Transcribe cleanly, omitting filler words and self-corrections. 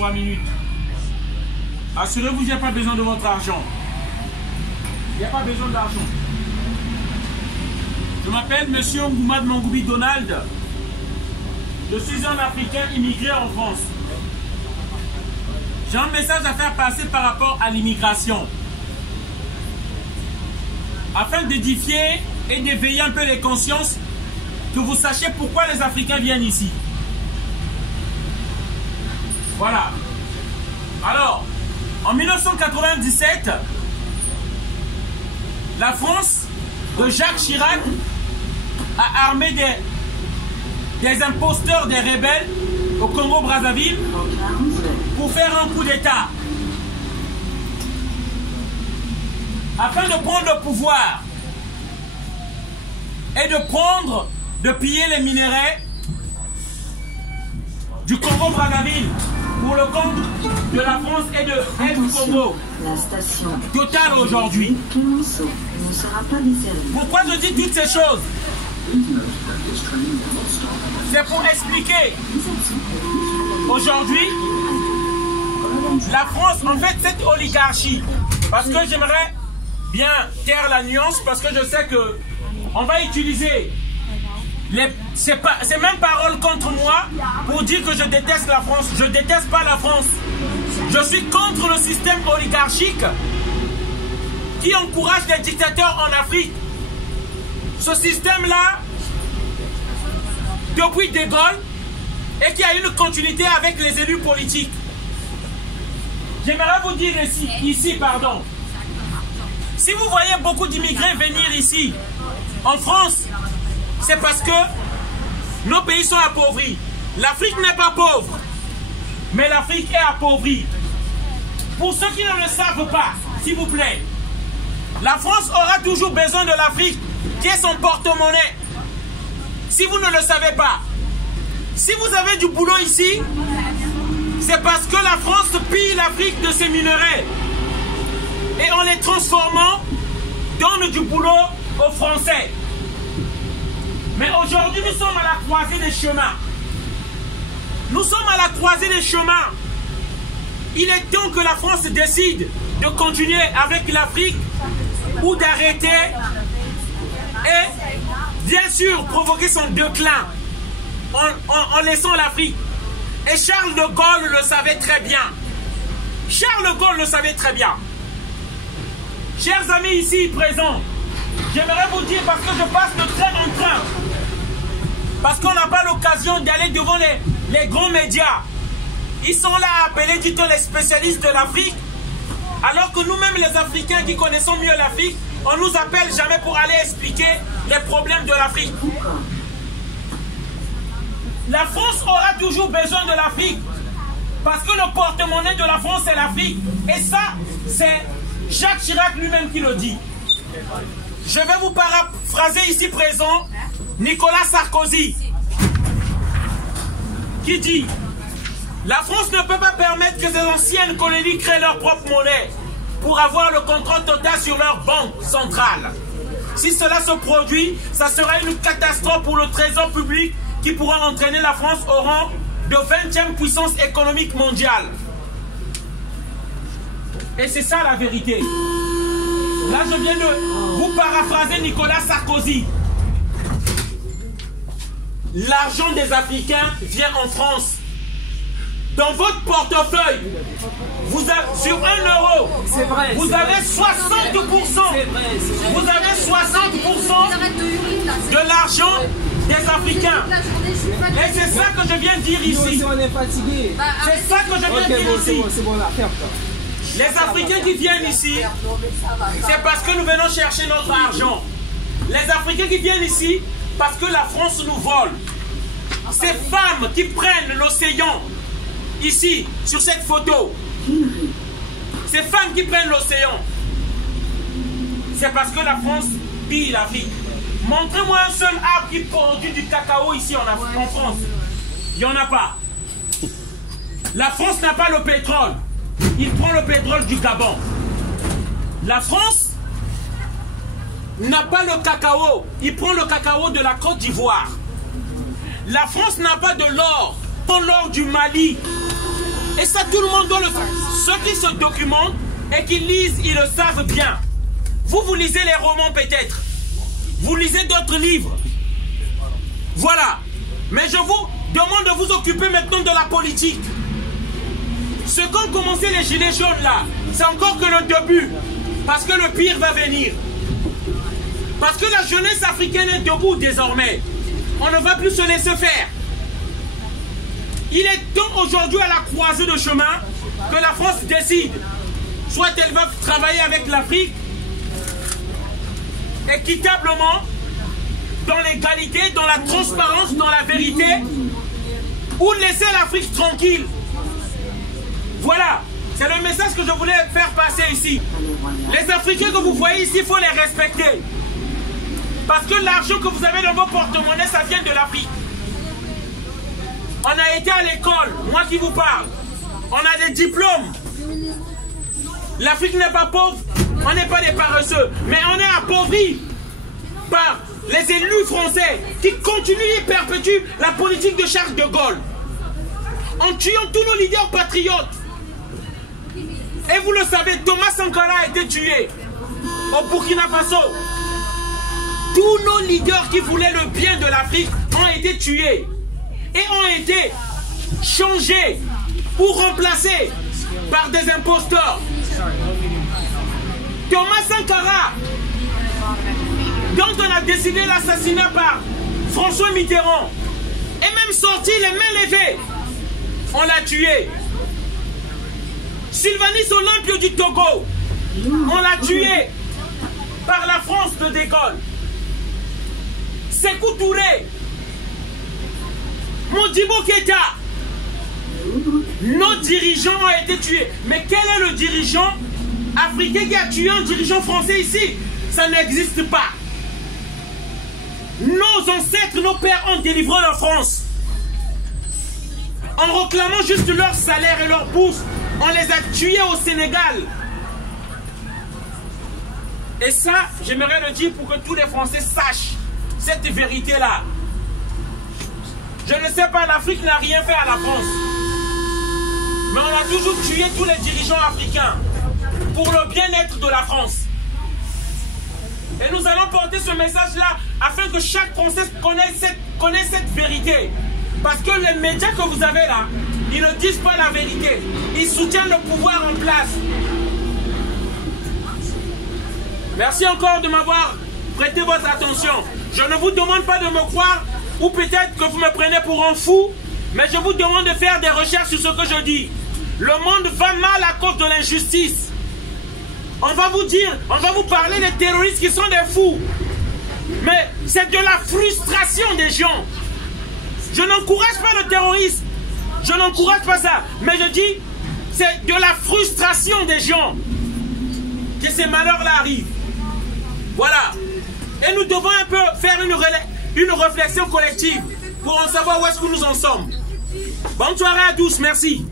3 minutes. Assurez-vous qu'il n'y a pas besoin de votre argent. Il n'y a pas besoin d'argent. Je m'appelle Monsieur Ngoumad Mangoubi Donald. Je suis un Africain immigré en France. J'ai un message à faire passer par rapport à l'immigration. Afin d'édifier et d'éveiller un peu les consciences, que vous sachiez pourquoi les Africains viennent ici. Voilà. Alors, en 1997, la France de Jacques Chirac a armé des imposteurs, des rebelles au Congo-Brazzaville pour faire un coup d'État. Afin de prendre le pouvoir et de piller les minéraux du Congo-Brazzaville pour le compte de la France et du Congo. La station Total aujourd'hui. Clémenceau ne sera pas desservie. Pourquoi je dis toutes ces choses? C'est pour expliquer. Aujourd'hui, la France, en fait, cette oligarchie, parce que j'aimerais bien taire la nuance, parce que je sais que on va utiliser ces mêmes paroles contre moi pour dire que je déteste la France. Je ne déteste pas la France. Je suis contre le système oligarchique qui encourage les dictateurs en Afrique. Ce système-là, depuis De Gaulle, et qui a une continuité avec les élus politiques. J'aimerais vous dire ici, si vous voyez beaucoup d'immigrés venir ici, en France, c'est parce que nos pays sont appauvris. L'Afrique n'est pas pauvre, mais l'Afrique est appauvrie. Pour ceux qui ne le savent pas, s'il vous plaît, la France aura toujours besoin de l'Afrique, qui est son porte-monnaie. Si vous ne le savez pas, si vous avez du boulot ici, c'est parce que la France pille l'Afrique de ses minerais. Et en les transformant, donne du boulot aux Français. Mais aujourd'hui, nous sommes à la croisée des chemins. Nous sommes à la croisée des chemins. Il est temps que la France décide de continuer avec l'Afrique ou d'arrêter et bien sûr provoquer son déclin en laissant l'Afrique. Et Charles de Gaulle le savait très bien. Charles de Gaulle le savait très bien. Chers amis ici présents, j'aimerais vous dire, parce que je passe de train en train, parce qu'on n'a pas l'occasion d'aller devant les grands médias. Ils sont là à appeler du temps les spécialistes de l'Afrique, alors que nous-mêmes les Africains qui connaissons mieux l'Afrique, on ne nous appelle jamais pour aller expliquer les problèmes de l'Afrique. La France aura toujours besoin de l'Afrique, parce que le porte-monnaie de la France c'est l'Afrique. Et ça, c'est Jacques Chirac lui-même qui le dit. Je vais vous paraphraser ici présent Nicolas Sarkozy, qui dit: la France ne peut pas permettre que ces anciennes colonies créent leur propre monnaie pour avoir le contrôle total sur leur banque centrale. Si cela se produit, ça sera une catastrophe pour le trésor public qui pourra entraîner la France au rang de 20e puissance économique mondiale. Et c'est ça la vérité. Là, je viens de vous paraphraser Nicolas Sarkozy. L'argent des Africains vient en France. Dans votre portefeuille, vous avez, sur 1 euro, vous avez 60%. Vous avez 60% de l'argent des Africains. Et c'est ça que je viens de dire ici. C'est ça que je viens de dire ici. Les Africains qui viennent ici, c'est parce que nous venons chercher notre argent. Les Africains qui viennent ici, parce que la France nous vole. Ces femmes qui prennent l'océan, ici, sur cette photo, ces femmes qui prennent l'océan, c'est parce que la France pille l'Afrique. Montrez-moi un seul arbre qui produit du cacao ici en France. Il n'y en a pas. La France n'a pas le pétrole. Il prend le pétrole du Gabon. La France n'a pas le cacao. Il prend le cacao de la Côte d'Ivoire. La France n'a pas de l'or. Il prend l'or du Mali Et ça, tout le monde doit le savoir. Ceux qui se documentent et qui lisent, ils le savent bien. Vous lisez les romans peut-être. Vous lisez d'autres livres. Voilà. Mais je vous demande de vous occuper maintenant de la politique. Ce qu'ont commencé les gilets jaunes là, c'est encore que le début. Parce que le pire va venir. Parce que la jeunesse africaine est debout désormais. On ne va plus se laisser faire. Il est temps aujourd'hui à la croisée de chemin que la France décide. Soit elle va travailler avec l'Afrique équitablement, dans l'égalité, dans la transparence, dans la vérité, ou laisser l'Afrique tranquille. Voilà, c'est le message que je voulais faire passer ici. Les Africains que vous voyez ici, il faut les respecter. Parce que l'argent que vous avez dans vos porte-monnaies, ça vient de l'Afrique. On a été à l'école, moi qui vous parle. On a des diplômes. L'Afrique n'est pas pauvre, on n'est pas des paresseux, mais on est appauvris par les élus français qui continuent et perpétuent la politique de Charles de Gaulle en tuant tous nos leaders patriotes. Et vous le savez, Thomas Sankara a été tué au Burkina Faso. Tous nos leaders qui voulaient le bien de l'Afrique ont été tués et ont été changés ou remplacés par des imposteurs. Thomas Sankara, dont on a décidé l'assassinat par François Mitterrand, est même sorti les mains levées. On l'a tué. Sylvanus Olympio du Togo, on l'a tué par la France de De Gaulle. Sékou Touré, Modibo Keïta, nos dirigeants ont été tués. Mais quel est le dirigeant africain qui a tué un dirigeant français ici? Ça n'existe pas. Nos ancêtres, nos pères ont délivré la France. En réclamant juste leur salaire et leur bourse, on les a tués au Sénégal. Et ça, j'aimerais le dire pour que tous les Français sachent cette vérité-là. Je ne sais pas, l'Afrique n'a rien fait à la France. Mais on a toujours tué tous les dirigeants africains pour le bien-être de la France. Et nous allons porter ce message-là afin que chaque Français connaisse cette vérité. Parce que les médias que vous avez là, ils ne disent pas la vérité. Ils soutiennent le pouvoir en place. Merci encore de m'avoir prêté votre attention. Je ne vous demande pas de me croire, ou peut-être que vous me prenez pour un fou, mais je vous demande de faire des recherches sur ce que je dis. Le monde va mal à cause de l'injustice. On va vous dire, on va vous parler des terroristes qui sont des fous. Mais c'est de la frustration des gens. Je n'encourage pas le terrorisme. Je n'encourage pas ça. Mais je dis, c'est de la frustration des gens que ces malheurs-là arrivent. Voilà. Et nous devons un peu faire une réflexion collective pour en savoir où est-ce que nous en sommes. Bonne soirée à tous. Merci.